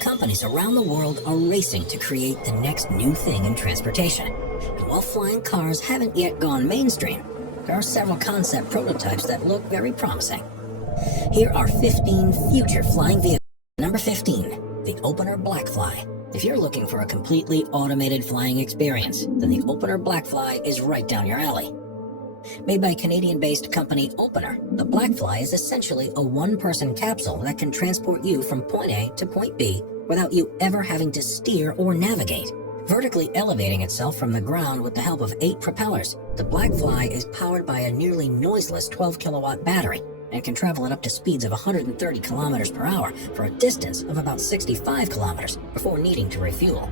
Companies around the world are racing to create the next new thing in transportation. And while flying cars haven't yet gone mainstream, there are several concept prototypes that look very promising. Here are 15 future flying vehicles. Number 15, the Opener Blackfly. If you're looking for a completely automated flying experience, then the Opener Blackfly is right down your alley. Made by Canadian-based company Opener, the Blackfly is essentially a one-person capsule that can transport you from point A to point B without you ever having to steer or navigate. Vertically elevating itself from the ground with the help of 8 propellers, the Blackfly is powered by a nearly noiseless 12-kilowatt battery and can travel at up to speeds of 130 kilometers per hour for a distance of about 65 kilometers before needing to refuel.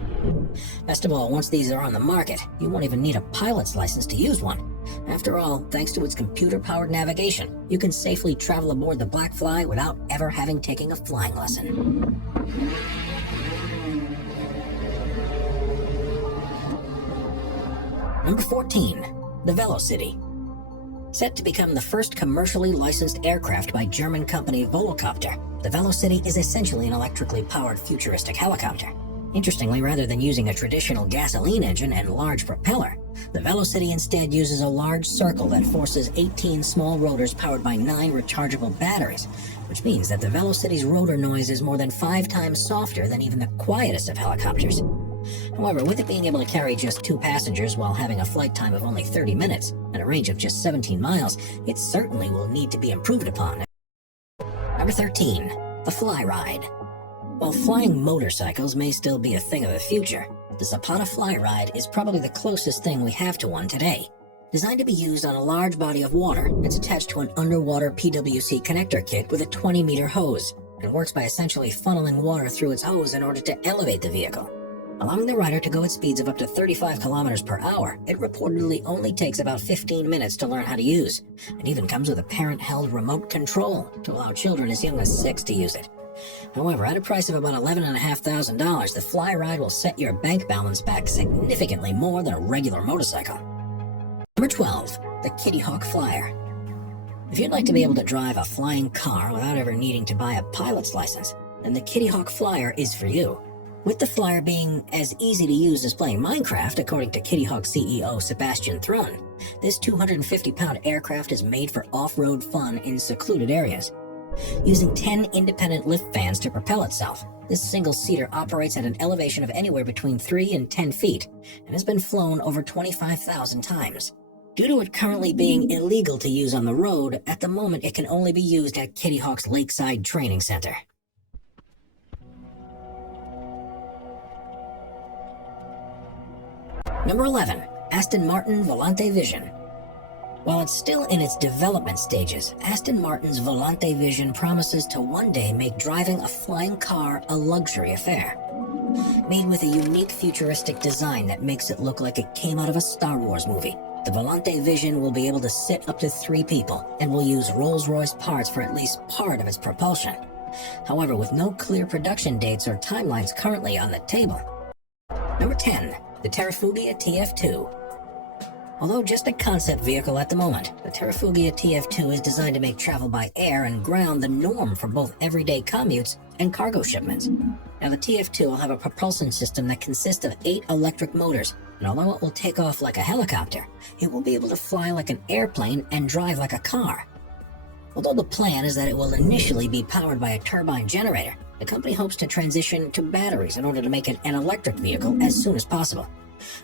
Best of all, once these are on the market, you won't even need a pilot's license to use one. After all, thanks to its computer-powered navigation, you can safely travel aboard the Blackfly without ever having taken a flying lesson. Number 14, the Velocity. Set to become the first commercially licensed aircraft by German company Volocopter, the Velocity is essentially an electrically powered futuristic helicopter. Interestingly, rather than using a traditional gasoline engine and large propeller, the Velocity instead uses a large circle that forces 18 small rotors powered by 9 rechargeable batteries, which means that the Velocity's rotor noise is more than 5 times softer than even the quietest of helicopters. However, with it being able to carry just 2 passengers while having a flight time of only 30 minutes and a range of just 17 miles, it certainly will need to be improved upon. Number 13, the Flyride. While flying motorcycles may still be a thing of the future, the Zapata Flyride is probably the closest thing we have to one today. Designed to be used on a large body of water, it's attached to an underwater PWC connector kit with a 20-meter hose and works by essentially funneling water through its hose in order to elevate the vehicle. Allowing the rider to go at speeds of up to 35 kilometers per hour, it reportedly only takes about 15 minutes to learn how to use. It even comes with a parent-held remote control to allow children as young as 6 to use it. However, at a price of about $11,500, the Flyride will set your bank balance back significantly more than a regular motorcycle. Number 12, the Kitty Hawk Flyer. If you'd like to be able to drive a flying car without ever needing to buy a pilot's license, then the Kitty Hawk Flyer is for you. With the Flyer being as easy to use as playing Minecraft, according to Kitty Hawk CEO Sebastian Thrun, this 250-pound aircraft is made for off-road fun in secluded areas. Using 10 independent lift fans to propel itself, this single-seater operates at an elevation of anywhere between 3 and 10 feet and has been flown over 25,000 times. Due to it currently being illegal to use on the road, at the moment it can only be used at Kitty Hawk's Lakeside Training Center. Number 11, Aston Martin Volante Vision. While it's still in its development stages, Aston Martin's Volante Vision promises to one day make driving a flying car a luxury affair. Made with a unique futuristic design that makes it look like it came out of a Star Wars movie, the Volante Vision will be able to sit up to 3 people and will use Rolls-Royce parts for at least part of its propulsion. However, with no clear production dates or timelines currently on the table. Number 10, the Terrafugia TF2. Although just a concept vehicle at the moment, the Terrafugia TF2 is designed to make travel by air and ground the norm for both everyday commutes and cargo shipments. Now, the TF2 will have a propulsion system that consists of 8 electric motors, and although it will take off like a helicopter, it will be able to fly like an airplane and drive like a car. Although the plan is that it will initially be powered by a turbine generator, the company hopes to transition to batteries in order to make it an electric vehicle as soon as possible.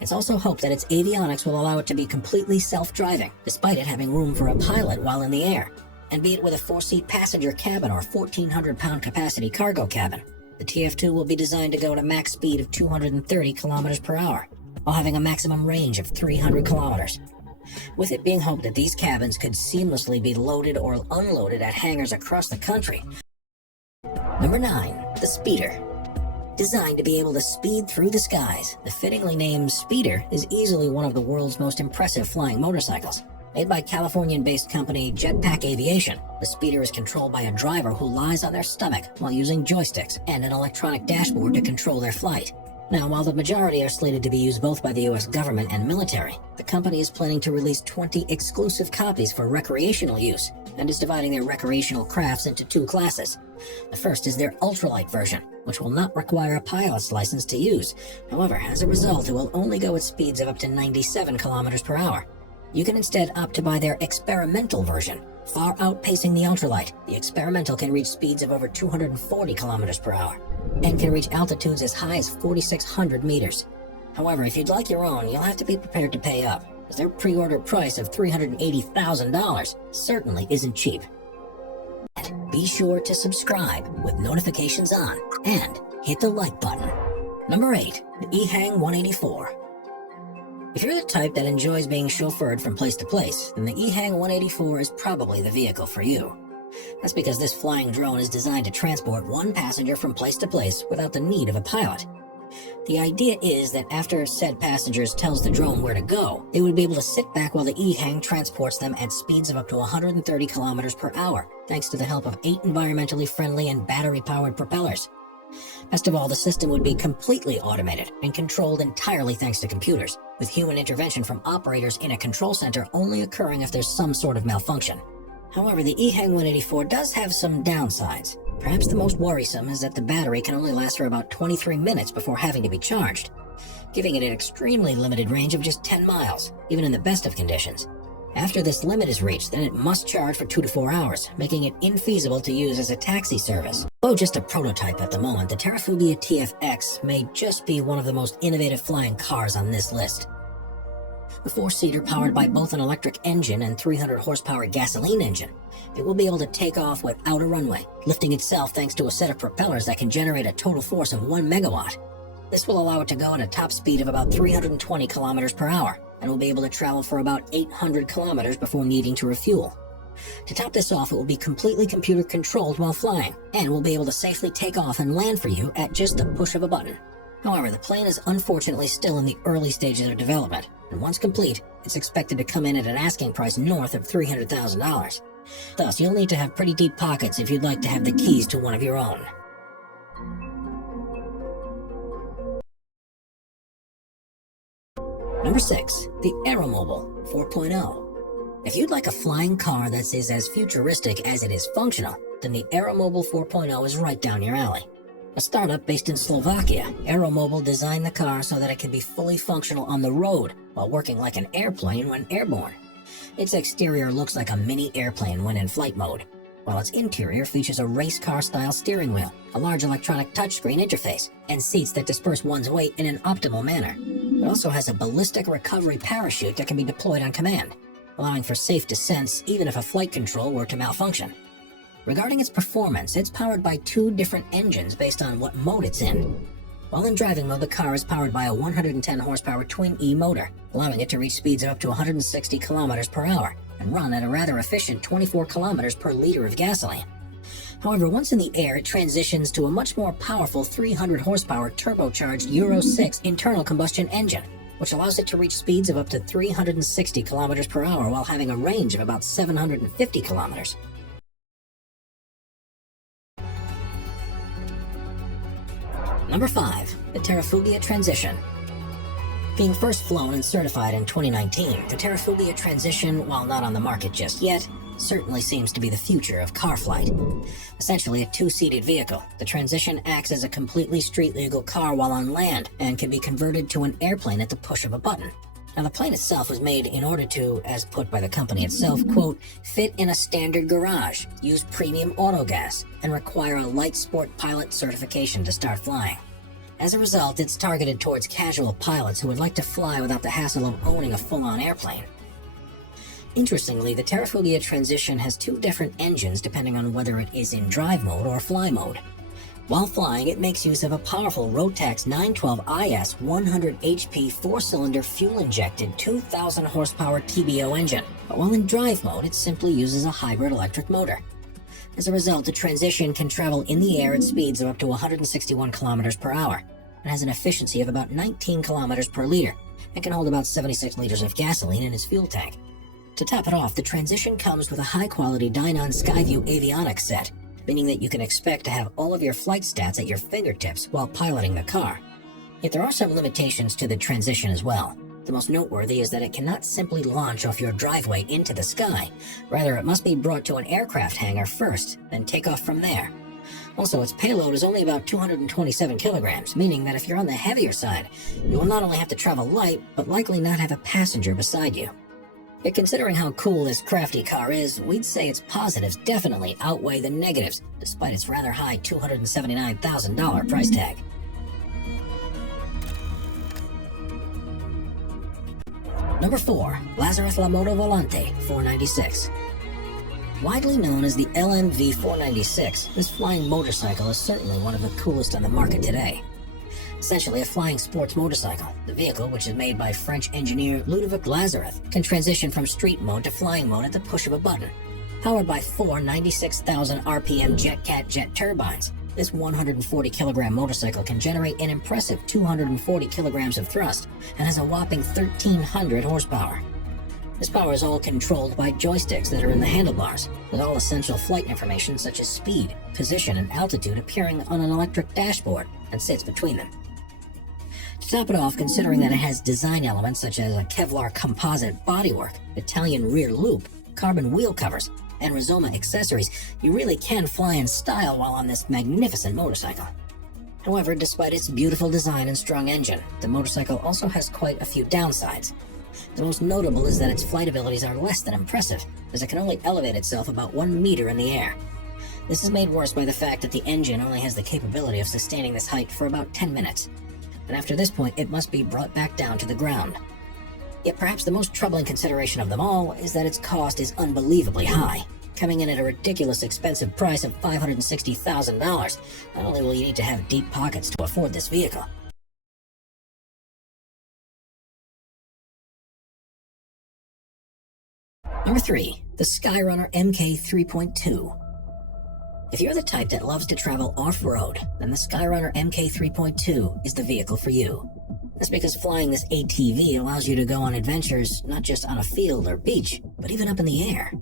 It's also hoped that its avionics will allow it to be completely self-driving, despite it having room for a pilot while in the air. And be it with a 4-seat passenger cabin or 1,400-pound capacity cargo cabin, the TF2 will be designed to go to max speed of 230 kilometers per hour, while having a maximum range of 300 kilometers. With it being hoped that these cabins could seamlessly be loaded or unloaded at hangars across the country. Number 9, the Speeder. Designed to be able to speed through the skies, the fittingly named Speeder is easily one of the world's most impressive flying motorcycles. Made by Californian-based company Jetpack Aviation, the Speeder is controlled by a driver who lies on their stomach while using joysticks and an electronic dashboard to control their flight. Now, while the majority are slated to be used both by the US government and military, the company is planning to release 20 exclusive copies for recreational use, and is dividing their recreational crafts into two classes. The first is their ultralight version, which will not require a pilot's license to use. However, as a result, it will only go at speeds of up to 97 kilometers per hour. You can instead opt to buy their experimental version, far outpacing the ultralight. The experimental can reach speeds of over 240 kilometers per hour, and can reach altitudes as high as 4,600 meters. However, if you'd like your own, you'll have to be prepared to pay up, as their pre-order price of $380,000 certainly isn't cheap. Be sure to subscribe with notifications on, and hit the like button. Number 8. The EHang 184. If you're the type that enjoys being chauffeured from place to place, then the EHang 184 is probably the vehicle for you. That's because this flying drone is designed to transport one passenger from place to place without the need of a pilot. The idea is that after said passengers tells the drone where to go, they would be able to sit back while the EHang transports them at speeds of up to 130 kilometers per hour, thanks to the help of 8 environmentally friendly and battery-powered propellers. Best of all, the system would be completely automated and controlled entirely thanks to computers, with human intervention from operators in a control center only occurring if there's some sort of malfunction. However, the EHang 184 does have some downsides. Perhaps the most worrisome is that the battery can only last for about 23 minutes before having to be charged, giving it an extremely limited range of just 10 miles, even in the best of conditions. After this limit is reached, then it must charge for 2 to 4 hours, making it infeasible to use as a taxi service. Though just a prototype at the moment, the Terrafugia TFX may just be one of the most innovative flying cars on this list. The 4-seater powered by both an electric engine and 300 horsepower gasoline engine, it will be able to take off without a runway, lifting itself thanks to a set of propellers that can generate a total force of 1 megawatt. This will allow it to go at a top speed of about 320 kilometers per hour, and will be able to travel for about 800 kilometers before needing to refuel. To top this off, it will be completely computer controlled while flying, and will be able to safely take off and land for you at just the push of a button. However, the plane is unfortunately still in the early stages of development, and once complete, it's expected to come in at an asking price north of $300,000. Thus, you'll need to have pretty deep pockets if you'd like to have the keys to one of your own. Number 6. The Aeromobile 4.0. If you'd like a flying car that is as futuristic as it is functional, then the Aeromobile 4.0 is right down your alley. A startup based in Slovakia, Aeromobile designed the car so that it can be fully functional on the road while working like an airplane when airborne. Its exterior looks like a mini airplane when in flight mode, while its interior features a race car-style steering wheel, a large electronic touchscreen interface, and seats that disperse one's weight in an optimal manner. It also has a ballistic recovery parachute that can be deployed on command, allowing for safe descents even if a flight control were to malfunction. Regarding its performance, it's powered by 2 different engines based on what mode it's in. While in driving mode, the car is powered by a 110 horsepower twin-E motor, allowing it to reach speeds of up to 160 kilometers per hour and run at a rather efficient 24 kilometers per liter of gasoline. However, once in the air, it transitions to a much more powerful 300 horsepower turbocharged Euro 6 internal combustion engine, which allows it to reach speeds of up to 360 kilometers per hour while having a range of about 750 kilometers. Number 5. The Terrafugia Transition. Being first flown and certified in 2019, the Terrafugia Transition, while not on the market just yet, certainly seems to be the future of car flight. Essentially a 2-seated vehicle, the Transition acts as a completely street-legal car while on land and can be converted to an airplane at the push of a button. Now, the plane itself was made in order to, as put by the company itself, quote, fit in a standard garage, use premium autogas, and require a light sport pilot certification to start flying. As a result, it's targeted towards casual pilots who would like to fly without the hassle of owning a full-on airplane. Interestingly, the Terrafugia Transition has 2 different engines depending on whether it is in drive mode or fly mode. While flying, it makes use of a powerful Rotax 912IS 100 HP 4-cylinder fuel-injected 2,000 horsepower TBO engine, but while in drive mode, it simply uses a hybrid electric motor. As a result, the Transition can travel in the air at speeds of up to 161 kilometers per hour, and has an efficiency of about 19 kilometers per liter, and can hold about 76 liters of gasoline in its fuel tank. To top it off, the Transition comes with a high-quality Dynon Skyview avionics set, meaning that you can expect to have all of your flight stats at your fingertips while piloting the car. Yet there are some limitations to the transition as well. The most noteworthy is that it cannot simply launch off your driveway into the sky. Rather, it must be brought to an aircraft hangar first, then take off from there. Also, its payload is only about 227 kilograms, meaning that if you're on the heavier side, you will not only have to travel light, but likely not have a passenger beside you. Yet considering how cool this crafty car is, we'd say its positives definitely outweigh the negatives, despite its rather high $279,000 price tag. Number 4. Lazareth La Moto Volante 496. Widely known as the LMV 496, this flying motorcycle is certainly one of the coolest on the market today. Essentially a flying sports motorcycle, the vehicle, which is made by French engineer Ludovic Lazareth, can transition from street mode to flying mode at the push of a button. Powered by four 96,000 RPM JetCat jet turbines, this 140-kilogram motorcycle can generate an impressive 240 kilograms of thrust and has a whopping 1,300 horsepower. This power is all controlled by joysticks that are in the handlebars, with all essential flight information such as speed, position, and altitude appearing on an electric dashboard and sits between them. To top it off, considering that it has design elements such as a Kevlar composite bodywork, Italian rear loop, carbon wheel covers, and Rizoma accessories, you really can fly in style while on this magnificent motorcycle. However, despite its beautiful design and strong engine, the motorcycle also has quite a few downsides. The most notable is that its flight abilities are less than impressive, as it can only elevate itself about 1 meter in the air. This is made worse by the fact that the engine only has the capability of sustaining this height for about 10 minutes, and after this point it must be brought back down to the ground. Yet perhaps the most troubling consideration of them all is that its cost is unbelievably high, coming in at a ridiculous expensive price of $560,000. Not only will you need to have deep pockets to afford this vehicle. Number 3. The Skyrunner MK 3.2. If you're the type that loves to travel off-road, then the Skyrunner MK 3.2 is the vehicle for you. That's because flying this ATV allows you to go on adventures not just on a field or beach, but even up in the air.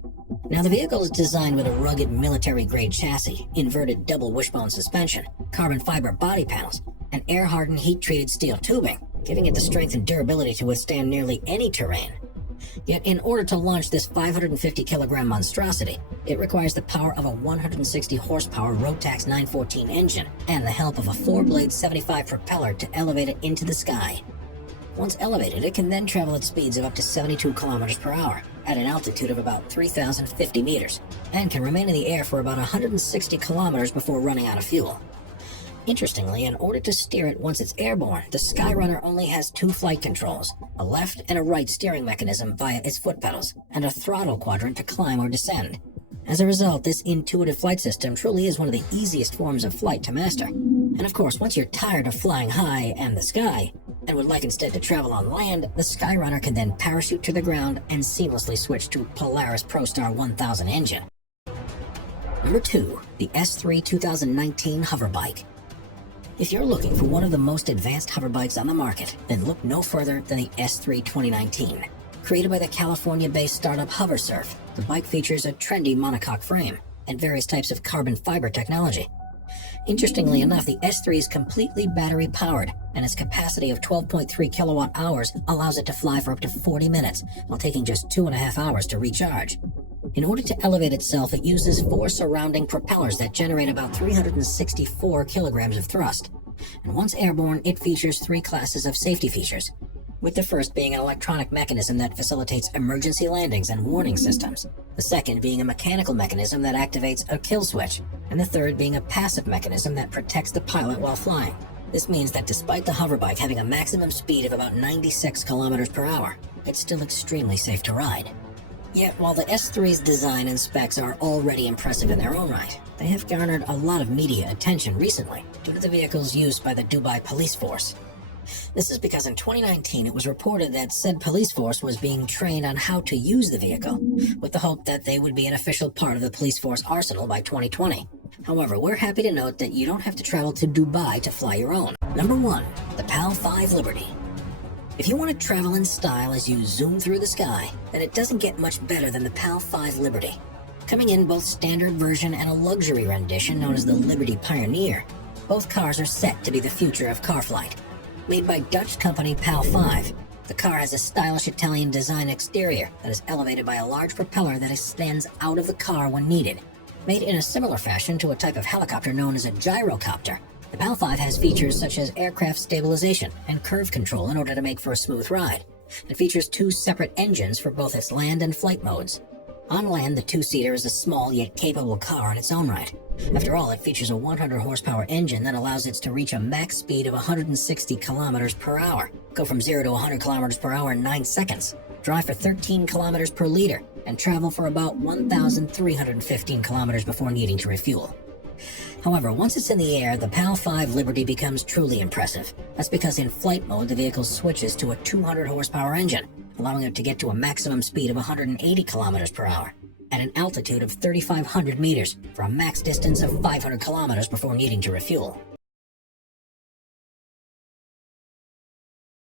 Now, the vehicle is designed with a rugged military-grade chassis, inverted double wishbone suspension, carbon fiber body panels, and air-hardened heat-treated steel tubing, giving it the strength and durability to withstand nearly any terrain. Yet, in order to launch this 550-kilogram monstrosity, it requires the power of a 160-horsepower Rotax 914 engine and the help of a 4-blade 75 propeller to elevate it into the sky. Once elevated, it can then travel at speeds of up to 72 kilometers per hour at an altitude of about 3,050 meters and can remain in the air for about 160 kilometers before running out of fuel. Interestingly, in order to steer it once it's airborne, the Skyrunner only has 2 flight controls, a left and a right steering mechanism via its foot pedals, and a throttle quadrant to climb or descend. As a result, this intuitive flight system truly is one of the easiest forms of flight to master. And of course, once you're tired of flying high and the sky, and would like instead to travel on land, the Skyrunner can then parachute to the ground and seamlessly switch to Polaris ProStar 1000 engine. Number 2. The S3 2019 Hoverbike. If you're looking for one of the most advanced hoverbikes on the market, then look no further than the S3 2019. Created by the California-based startup HoverSurf, the bike features a trendy monocoque frame and various types of carbon fiber technology. Interestingly enough, the S3 is completely battery-powered, and its capacity of 12.3 kilowatt-hours allows it to fly for up to 40 minutes, while taking just 2.5 hours to recharge. In order to elevate itself, it uses 4 surrounding propellers that generate about 364 kilograms of thrust. And once airborne, it features 3 classes of safety features, with the first being an electronic mechanism that facilitates emergency landings and warning systems, the second being a mechanical mechanism that activates a kill switch, and the third being a passive mechanism that protects the pilot while flying. This means that despite the hoverbike having a maximum speed of about 96 kilometers per hour, it's still extremely safe to ride. Yet, while the S3's design and specs are already impressive in their own right, they have garnered a lot of media attention recently due to the vehicle's use by the Dubai police force. This is because in 2019 it was reported that said police force was being trained on how to use the vehicle, with the hope that they would be an official part of the police force arsenal by 2020. However, we're happy to note that you don't have to travel to Dubai to fly your own. Number 1. The PAL 5 Liberty. If you want to travel in style as you zoom through the sky, then it doesn't get much better than the PAL 5 Liberty. Coming in both standard version and a luxury rendition known as the Liberty Pioneer, both cars are set to be the future of car flight. Made by Dutch company PAL 5, the car has a stylish Italian design exterior that is elevated by a large propeller that extends out of the car when needed. Made in a similar fashion to a type of helicopter known as a gyrocopter, the PAL 5 has features such as aircraft stabilization and curve control in order to make for a smooth ride. It features 2 separate engines for both its land and flight modes. On land, the two-seater is a small yet capable car in its own right. After all, it features a 100-horsepower engine that allows it to reach a max speed of 160 kilometers per hour, go from 0 to 100 kilometers per hour in 9 seconds, drive for 13 kilometers per liter, and travel for about 1,315 kilometers before needing to refuel. However, once it's in the air, the PAL 5 Liberty becomes truly impressive. That's because in flight mode, the vehicle switches to a 200-horsepower engine, allowing it to get to a maximum speed of 180 kilometers per hour at an altitude of 3,500 meters for a max distance of 500 kilometers before needing to refuel.